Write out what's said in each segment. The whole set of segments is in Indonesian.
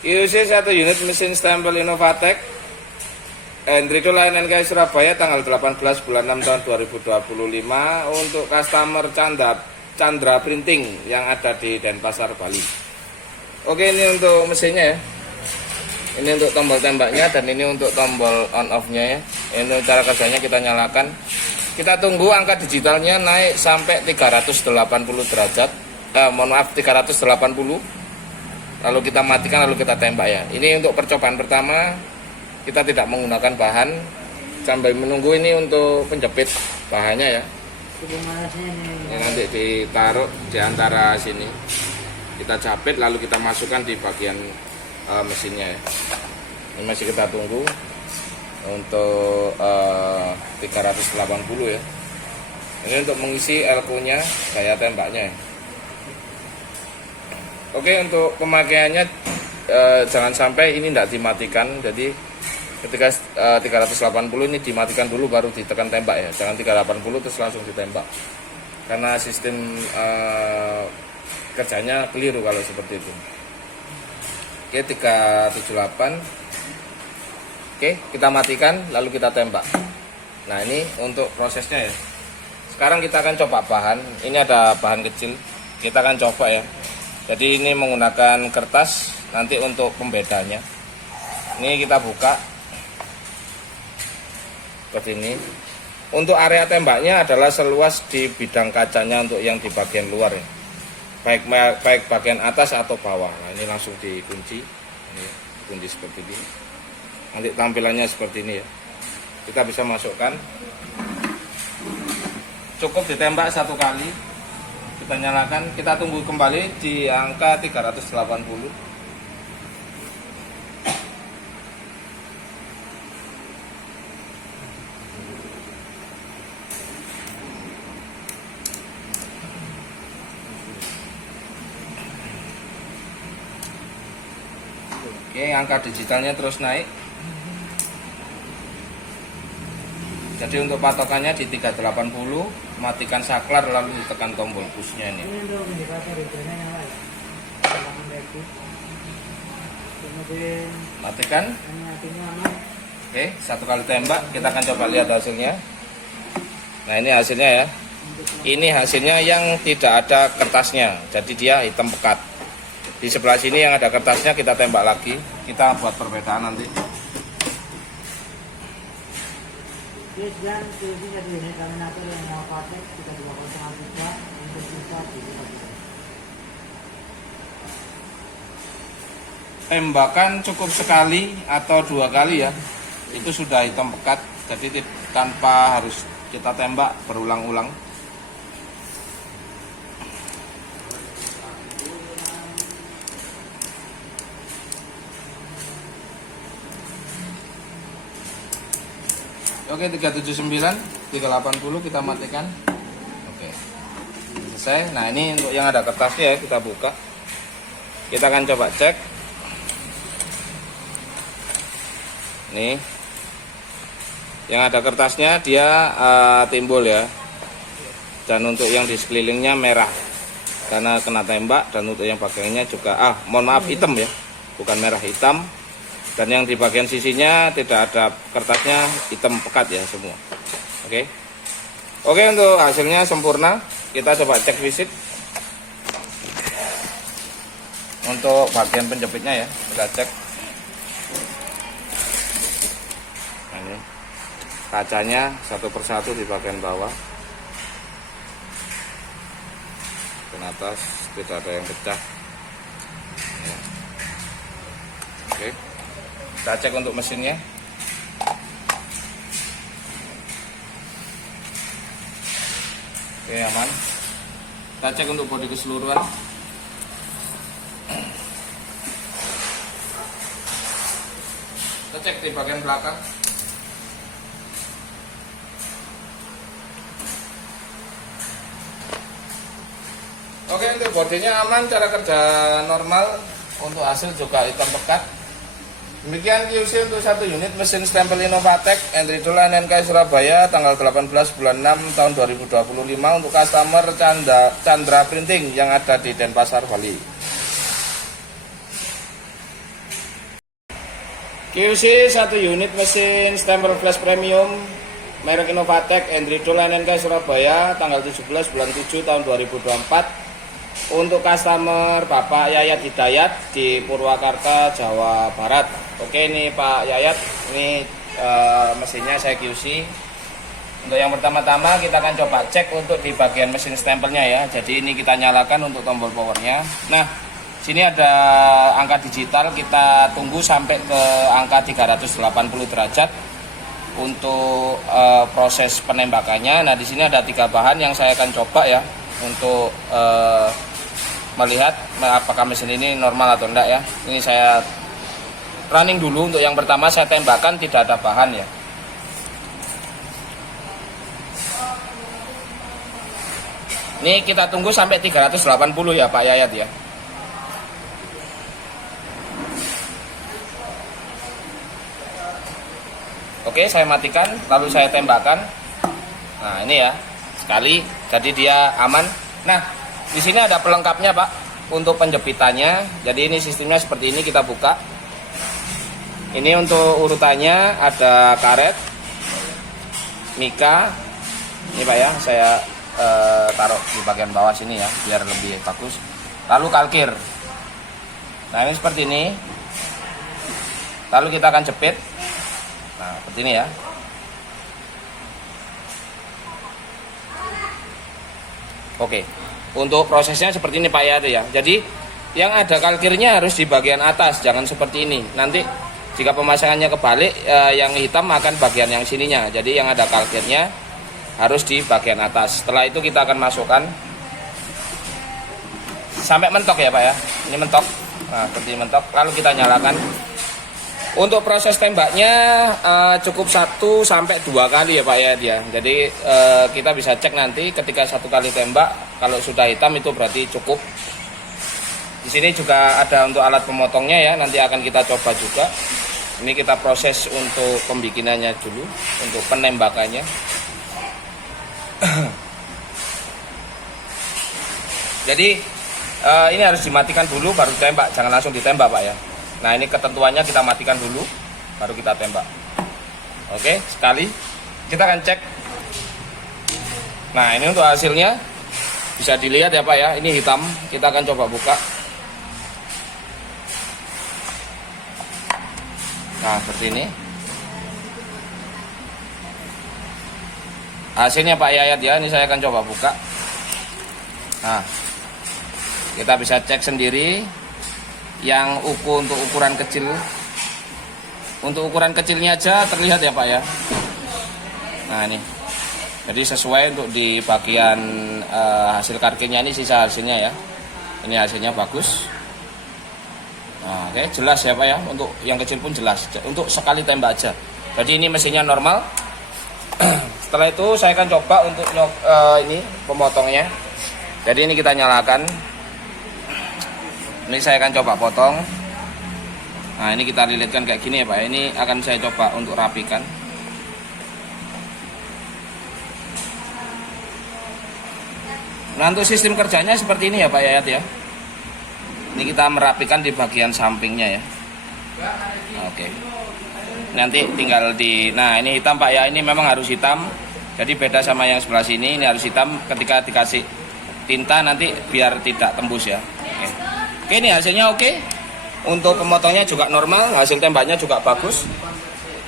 IUC 1 unit mesin stempel Innovatek Hendrito NNK Surabaya tanggal 18 bulan 6 tahun 2025 untuk customer Chandra Printing yang ada di Denpasar, Bali. Oke, ini untuk mesinnya ya. Ini untuk tombol tembaknya dan ini untuk tombol on off nya ya. Ini cara kerjanya, kita nyalakan. Kita tunggu angka digitalnya naik sampai 380 derajat. 380. Lalu kita matikan, lalu kita tembak ya. Ini untuk percobaan pertama, kita tidak menggunakan bahan. Sambil menunggu ini untuk penjepit bahannya ya. Ini nanti ditaruh di antara sini. Kita capit lalu kita masukkan di bagian mesinnya ya. Ini masih kita tunggu untuk 380 ya. Ini untuk mengisi elko nya gaya tembaknya ya. Oke, untuk pemakaiannya jangan sampai ini tidak dimatikan. Jadi ketika 380 ini dimatikan dulu baru ditekan tembak ya. Jangan 380 terus langsung ditembak. Karena sistem kerjanya keliru kalau seperti itu. Oke, 378. Oke, kita matikan lalu kita tembak. Nah, ini untuk prosesnya ya. Sekarang kita akan coba bahan. Ini ada bahan kecil. Kita akan coba ya. Jadi ini menggunakan kertas nanti untuk pembedanya. Ini kita buka seperti ini. Untuk area tembaknya adalah seluas di bidang kacanya untuk yang di bagian luar ya. Baik bagian atas atau bawah. Nah, ini langsung dikunci. Ini kunci seperti ini. Nanti tampilannya seperti ini ya. Kita bisa masukkan. Cukup ditembak satu kali. Kita nyalakan, kita tunggu kembali di angka 380. Oke, angka digitalnya terus naik. Jadi untuk patokannya di 380, matikan saklar lalu tekan tombol pushnya ini. Matikan. Oke, satu kali tembak, kita akan coba lihat hasilnya. Nah, ini hasilnya ya. Ini hasilnya yang tidak ada kertasnya, jadi dia hitam pekat. Di sebelah sini yang ada kertasnya kita tembak lagi, kita buat perbedaan nanti. Tembakan cukup sekali atau dua kali ya, itu sudah hitam pekat, jadi tanpa harus kita tembak berulang-ulang. Oke, 379, 380 kita matikan. Oke, selesai. Nah, ini untuk yang ada kertasnya ya, kita buka. Kita akan coba cek. Nih, yang ada kertasnya dia timbul ya. Dan untuk yang di sekelilingnya merah karena kena tembak, dan untuk yang bagiannya juga mohon maaf, hitam ya, bukan merah, hitam. Dan yang di bagian sisinya tidak ada kertasnya, hitam pekat ya semua. Oke. Oke, untuk hasilnya sempurna. Kita coba cek visit. Untuk bagian penjepitnya ya, kita cek. Nah, ini kacanya satu persatu di bagian bawah. Dan atas tidak ada yang pecah. Ya. Oke. Kita cek untuk mesinnya. Oke, aman. Kita cek untuk bodi keseluruhan. Kita cek di bagian belakang. Oke, untuk bodinya aman, cara kerja normal. Untuk hasil juga hitam pekat. Demikian IUC untuk 1 unit mesin stempel Innovatek Hendrito NNK Surabaya tanggal 18 bulan 6 tahun 2025 untuk customer Chandra Printing yang ada di Denpasar, Bali. QC 1 unit mesin stempel flash premium merek Innovatek Endrido LNK Surabaya tanggal 17 bulan 7 tahun 2024 untuk customer Bapak Yayat Hidayat di Purwakarta, Jawa Barat. Oke, ini Pak Yayat, ini mesinnya saya QC. Untuk yang pertama-tama kita akan coba cek untuk di bagian mesin stempelnya ya. Jadi ini kita nyalakan untuk tombol powernya. Nah, sini ada angka digital, kita tunggu sampai ke angka 380 derajat untuk proses penembakannya. Nah, di sini ada 3 bahan yang saya akan coba ya untuk melihat apakah mesin ini normal atau enggak ya. Ini saya running dulu. Untuk yang pertama saya tembakan tidak ada bahan ya. Ini kita tunggu sampai 380 ya Pak Yayat ya. Oke, saya matikan, lalu saya tembakkan. Nah, ini ya, sekali, jadi dia aman. Nah, di sini ada pelengkapnya Pak, untuk penjepitannya. Jadi ini sistemnya seperti ini, kita buka. Ini untuk urutannya ada karet, mika. Ini Pak ya, saya taruh di bagian bawah sini ya, biar lebih bagus. Lalu kalkir. Nah, ini seperti ini. Lalu kita akan jepit. Nah, seperti ini ya. Oke, untuk prosesnya seperti ini Pak ya. Jadi yang ada kalkirnya harus di bagian atas, jangan seperti ini. Nanti jika pemasangannya kebalik, yang hitam akan bagian yang sininya. Jadi yang ada kalkirnya harus di bagian atas. Setelah itu kita akan masukkan sampai mentok ya Pak ya. Ini mentok. Nah, seperti mentok. Lalu kita nyalakan. Untuk proses tembaknya cukup 1 sampai 2 kali ya Pak ya dia. Jadi kita bisa cek nanti ketika 1 kali tembak, kalau sudah hitam itu berarti cukup. Di sini juga ada untuk alat pemotongnya ya, nanti akan kita coba juga. Ini kita proses untuk pembikinannya dulu, untuk penembakannya. Jadi ini harus dimatikan dulu baru tembak, jangan langsung ditembak Pak ya. Nah, ini ketentuannya kita matikan dulu baru kita tembak. Oke, sekali kita akan cek. Nah, ini untuk hasilnya bisa dilihat ya Pak ya, ini hitam. Kita akan coba buka. Nah, seperti ini hasilnya Pak Yayat ya. Ini saya akan coba buka. Nah, kita bisa cek sendiri yang untuk ukuran kecil. Untuk ukuran kecilnya aja terlihat ya Pak ya. Nah, ini jadi sesuai untuk di bagian hasil karkirnya, ini sisa hasilnya ya. Ini hasilnya bagus. Nah, oke, jelas ya Pak ya. Untuk yang kecil pun jelas, untuk sekali tembak aja. Jadi ini mesinnya normal. Setelah itu saya akan coba untuk ini pemotongnya. Jadi ini kita nyalakan. Ini saya akan coba potong. Nah, ini kita lilitkan kayak gini ya Pak. Ini akan saya coba untuk rapikan. Nah, untuk sistem kerjanya seperti ini ya Pak Yayat ya. Ini kita merapikan di bagian sampingnya ya. Oke. Nanti tinggal nah ini hitam Pak ya. Ini memang harus hitam. Jadi beda sama yang sebelah sini. Ini harus hitam, ketika dikasih tinta nanti biar tidak tembus ya. Oke, ini hasilnya oke. Untuk pemotongnya juga normal, hasil tembaknya juga bagus.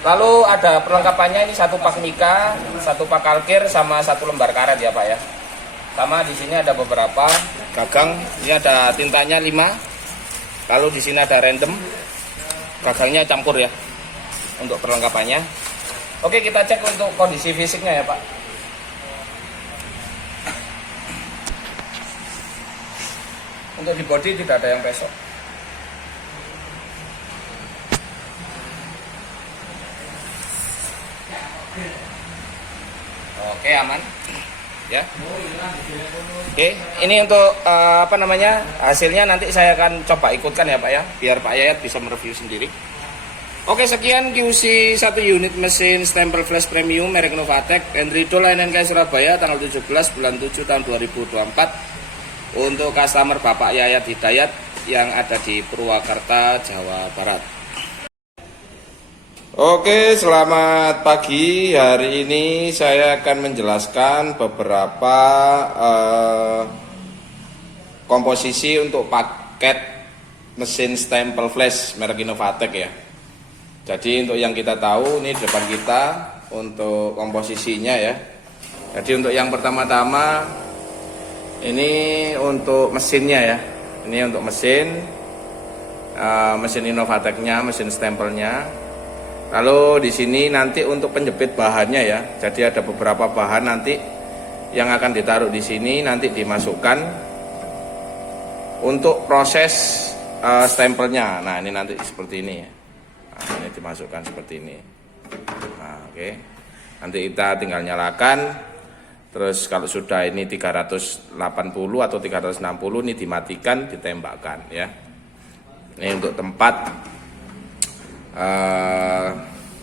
Lalu ada perlengkapannya, ini 1 pak mika, 1 pak kalkir, sama 1 lembar karet ya Pak ya. Sama di sini ada beberapa gagang. Ini ada tintanya 5. Lalu di sini ada random. Gagangnya campur ya. Untuk perlengkapannya. Oke, kita cek untuk kondisi fisiknya ya Pak. Untuk di bodi tidak ada yang pesok. Oke, aman. Ya. Oke, ini untuk hasilnya nanti saya akan coba ikutkan ya Pak ya, biar Pak Yayat bisa mereview sendiri. Oke, sekian QC 1 unit mesin stempel flash premium merek Innovatek Endrido LNK Surabaya tanggal 17 bulan 7 tahun 2024 untuk customer Bapak Yayat Hidayat yang ada di Purwakarta, Jawa Barat. Oke, selamat pagi. Hari ini saya akan menjelaskan beberapa komposisi untuk paket mesin stempel flash merek Innovatek ya. Jadi untuk yang kita tahu ini di depan kita untuk komposisinya ya. Jadi untuk yang pertama-tama ini untuk mesinnya ya. Ini untuk mesin Innovateknya, mesin stempelnya. Lalu di sini nanti untuk penjepit bahannya ya. Jadi ada beberapa bahan nanti yang akan ditaruh di sini, nanti dimasukkan untuk proses stempelnya. Nah, ini nanti seperti ini ya. Nah, ini dimasukkan seperti ini. Nah, oke. Nanti kita tinggal nyalakan. Terus kalau sudah ini 380 atau 360 ini dimatikan, ditembakkan ya. Ini untuk tempat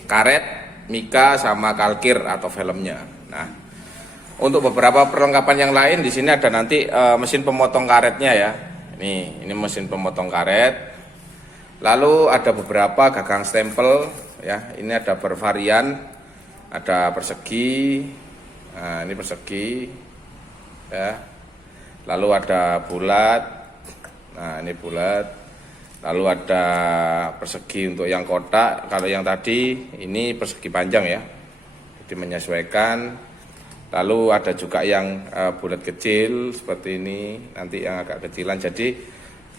karet, mika sama kalkir atau filmnya. Nah, untuk beberapa perlengkapan yang lain di sini ada nanti mesin pemotong karetnya ya. Ini mesin pemotong karet. Lalu ada beberapa gagang stempel ya. Ini ada bervarian, ada persegi. Nah, ini persegi ya. Lalu ada bulat. Nah, ini bulat. Lalu ada persegi untuk yang kotak. Kalau yang tadi ini persegi panjang ya. Jadi menyesuaikan. Lalu ada juga yang bulat kecil seperti ini. Nanti yang agak kecilan. Jadi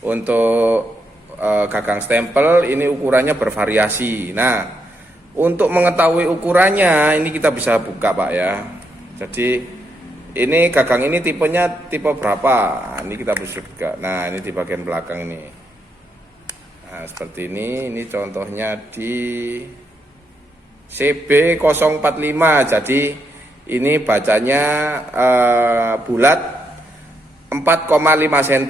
untuk gagang stempel ini ukurannya bervariasi. Nah, untuk mengetahui ukurannya ini kita bisa buka Pak ya. Jadi ini gagang ini tipenya tipe berapa? Nah, ini kita bisa buka. Nah, ini di bagian belakang ini. Nah, seperti ini contohnya di CB045. Jadi ini bacanya bulat 4,5 cm.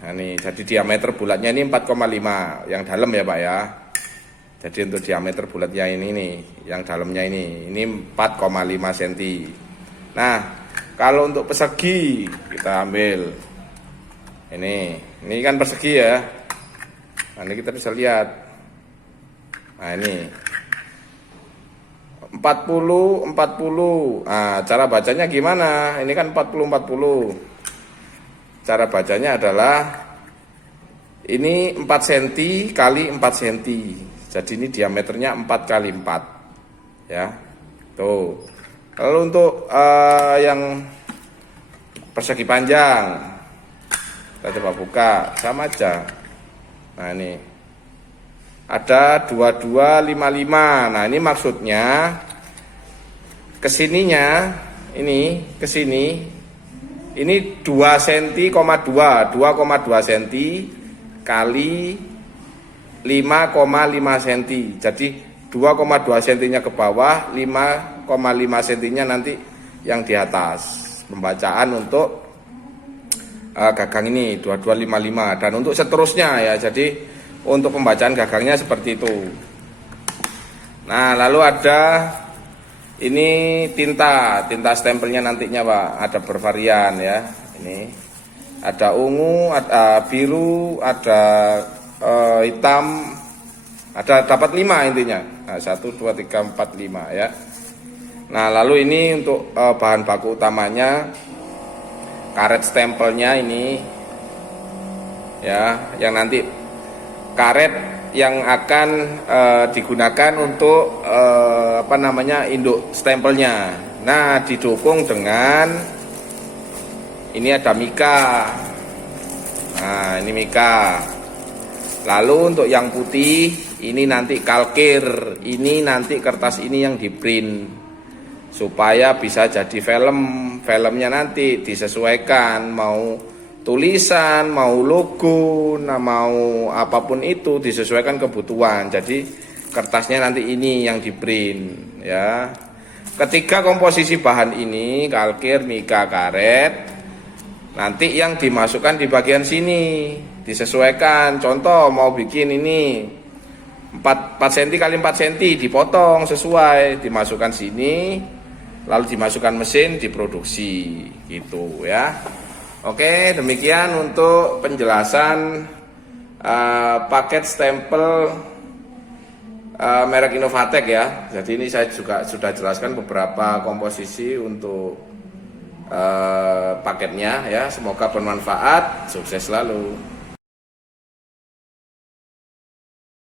Nah, ini jadi diameter bulatnya ini 4,5 yang dalam ya Pak ya. Jadi untuk diameter bulatnya ini nih, yang dalamnya ini 4,5 cm. Nah, kalau untuk persegi kita ambil ini kan persegi ya. Nah, ini kita bisa lihat. Nah, ini 40. Nah, cara bacanya gimana? Ini kan 40. Cara bacanya adalah ini 4 cm kali 4 cm. Jadi ini diameternya 4 kali 4. Ya. Tuh. Lalu untuk yang persegi panjang, kita coba buka, sama aja. Nah, ini ada 2255. Nah, ini maksudnya kesininya ini kesini ini 2 cm, 2,2 cm kali 5,5 cm. Jadi 2,2 cm-nya ke bawah, 5,5 cm-nya nanti yang di atas. Pembacaan untuk gagang ini 2255 dan untuk seterusnya ya. Jadi untuk pembacaan gagangnya seperti itu. Nah, lalu ada ini tinta stempelnya nantinya Pak, ada bervarian ya. Ini ada ungu, ada biru, ada hitam, ada dapat 5 intinya. Nah, 1 2 3 4 5 ya. Nah, lalu ini untuk bahan baku utamanya karet stempelnya ini ya, yang nanti karet yang akan digunakan untuk induk stempelnya. Nah, didukung dengan ini ada mika. Nah, ini mika. Lalu untuk yang putih ini nanti kalkir. Ini nanti kertas ini yang di print supaya bisa jadi filmnya nanti disesuaikan, mau tulisan, mau logo, mau apapun itu disesuaikan kebutuhan. Jadi kertasnya nanti ini yang di print ya. Ketiga komposisi bahan ini kalkir, mika, karet, nanti yang dimasukkan di bagian sini disesuaikan. Contoh mau bikin ini 4 cm kali 4 cm dipotong sesuai, dimasukkan sini, lalu dimasukkan mesin, diproduksi gitu ya. Oke, demikian untuk penjelasan paket stempel merek Innovatek ya. Jadi ini saya juga sudah jelaskan beberapa komposisi untuk paketnya ya. Semoga bermanfaat, sukses selalu.